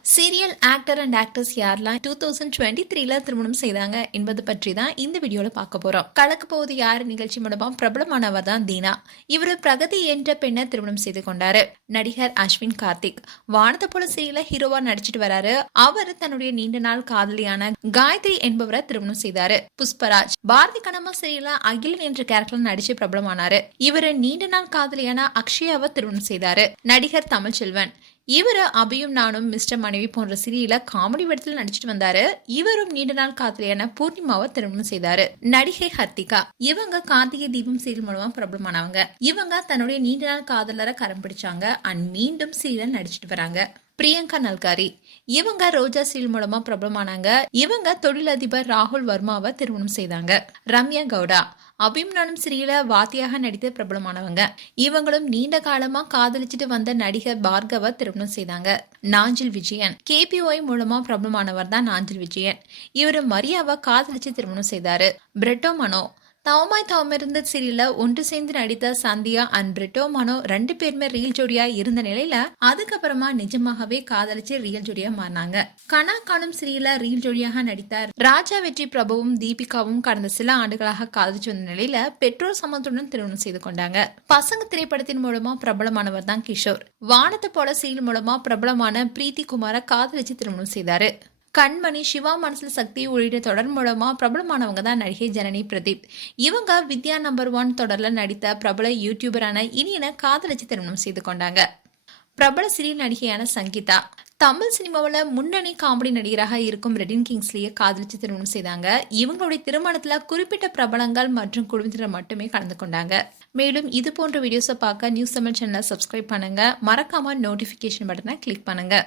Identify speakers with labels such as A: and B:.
A: Serial actor and actors யாரெல்லாம் two thousand twenty த்ரீல திருமணம் செய்தாங்க என்பது பற்றி தான் இந்த வீடியோல பார்க்க போறோம். கலக்க போவது யார்? நிகழ்ச்சி மூலமா பிரபலமானவர் தான் தீனா. இவர் பிரகதி என்ற பெண்ணை திருமணம் செய்து கொண்டாரு. நடிகர் அஸ்வின் கார்த்திக். வானத்தை போல சீரியல ஹீரோவா நடிச்சிட்டு வராரு. அவர் தன்னுடைய நீண்ட நாள் காதலியான காயத்ரி என்பவரை திருமணம் செய்தாரு. புஷ்பராஜ். பாரதி கனமா சீரியல அகிலன் என்ற கேரக்டர் நடிச்சு பிரபலமானாரு. இவர் நீண்ட நாள் காதலியான அக்ஷயாவை திருமணம் செய்தாரு. நடிகர் தமிழ்ச்செல்வன். இவர் அபியும் நானும் மிஸ்டர் மனைவி போன்ற சீரியல காமெடி படத்தில் நடிச்சிட்டு வந்தாரு. இவரும் நீண்ட நாள் காத்திரியான பூர்ணிமாவை திருமணம் செய்தாரு. நடிகை ஹர்த்திகா. இவங்க கார்த்திகை தீபம் சீரியல் மூலமா பிரபலமானவங்க இவங்க தன்னுடைய நீண்ட நாள் காதலரை கரம் பிடிச்சாங்க. அண்ட் மீண்டும் சீரியல் நடிச்சிட்டு வராங்க. பிரியங்கா நல்காரி. இவங்க ரோஜா சீல் மூலமா பிரபலமானாங்க இவங்க தொழிலதிபர் ராகுல் வர்மாவை திருமணம் செய்தாங்க. ரம்யா கவுடா. அபிம்னானும் சிறியில வாத்தியாக நடித்து பிரபலமானவங்க. இவங்களும் நீண்ட காலமா காதலிச்சிட்டு வந்த நடிகர் பார்கவ திருமணம் செய்தாங்க. நாஞ்சில் விஜயன். கேபிஒய் மூலமா பிரபலமானவர் தான் நாஞ்சில் விஜயன். இவர் மரியாவை காதலிச்சு திருமணம் செய்தாரு. பிரெட்டோ மனோ தவமாய் தவமிருந்த சிரியில ஒன்று சேர்ந்து நடித்த சந்தியா அண்ட் பிரிட்டோ மனோ ரெண்டு பேருமே ரியல் ஜோடியா இருந்த நிலையில அதுக்கப்புறமா நிஜமாகவே காதலிச்சு ரியல் ஜோடியா மாறினாங்க. கனா காணும் சீரியல்ல ரியல் ஜோடியாக நடித்தார் ராஜா வெற்றி பிரபுவும் தீபிகாவும் கடந்த சில ஆண்டுகளாக காதலிச்சு வந்த நிலையில பெற்றோர் சமத்துடன் திருமணம் செய்து கொண்டாங்க. பசங்க திரைப்படத்தின் மூலமா பிரபலமானவர் தான் கிஷோர். வானத்தை போல சீரியல் மூலமா பிரபலமான பிரீத்தி குமார காதலிச்சு திருமணம் செய்தாரு. கண்மணி சிவா மனசில் சக்தி உள்ளிட்ட தொடர் மூலமாக பிரபலமானவங்க தான் நடிகை ஜனனி பிரதீப். இவங்க வித்யா நம்பர் ஒன் தொடரில் நடித்த பிரபல யூடியூபரான இனியனை காதலிச்சு திருமணம் செய்து கொண்டாங்க. பிரபல சிறிய நடிகையான சங்கீதா. தமிழ் சினிமாவில் முன்னணி காமெடி நடிகராக இருக்கும் ரெடின் கிங்ஸ்லியை காதலிச்சு திருமணம் செய்தாங்க. இவங்களுடைய திருமணத்தில் குறிப்பிட்ட பிரபலங்கள் மற்றும் குடும்பத்தினர் மட்டுமே கலந்து கொண்டாங்க. மேலும் இது போன்ற வீடியோஸை பார்க்க நியூஸ் தமிழ் சேனலை சப்ஸ்கிரைப் பண்ணுங்க. மறக்காம நோட்டிஃபிகேஷன் பட்டனை கிளிக் பண்ணுங்க.